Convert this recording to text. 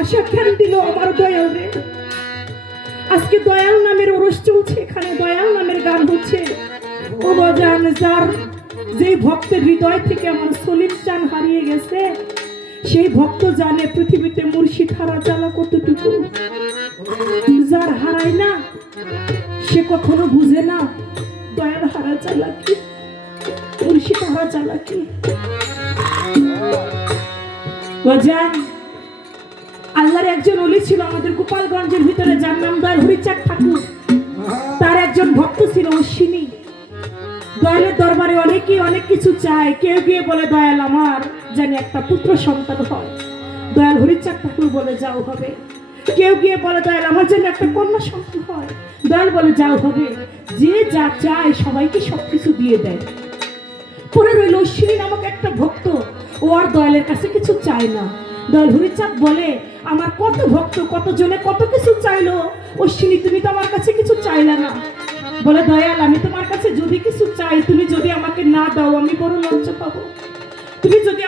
আশা কেন দিল আমার দয়াল রে? আজকে দয়াল নামের ওরস চলছে, এখানে দয়াল নামের গান হচ্ছে। ও বাজান, যার যে ভক্তের হৃদয় থেকে আমার সলিম চান হারিয়ে গেছে, সেই ভক্ত জানে পৃথিবীতে মুর্শিদ হারা জ্বালা কতটুকু। যার হারায় না সে কখনো বুঝে না দয়াল হারা জ্বালা কি, মুর্শিদ হারা জ্বালা কি। বাজান, আল্লাহর একজন ওলি ছিল আমাদের গোপালগঞ্জের ভিতরে, যার নাম দয়াল হরিচাঁদ ঠাকুর। তার একজন ভক্ত ছিল অশ্বিনী। দয়ালের দরবারে অনেকেই অনেক কিছু চায়। কেউ গিয়ে বলে দয়াল আমার জানি একটা পুত্র সন্তান হয়। দয়াল হরিচাঁদ ঠাকুর বলে যাও হবে। কেউ গিয়ে বলে দয়াল আমার জন্য একটা কন্যা সন্তান হয়। দয়াল বলে যাও হবে। যে যা চায় সবাইকে সবকিছু দিয়ে দেয়। পরে রইল অশ্বিনী নামক একটা ভক্ত, ও আর দয়ালের কাছে কিছু চায় না। দয়াল হরিচাঁদ বলে আমার কত ভক্ত কত জনে কত কিছু চাইলো, অশ্বিনী তুমি তো আমার কাছে কিছু চাইলে না। বলে দয়াল আমি তোমার কাছে যদি কিছু চাই, তুমি যদি আমাকে না দাও আমি বড় লজ্জা পাবো। তুমি যদি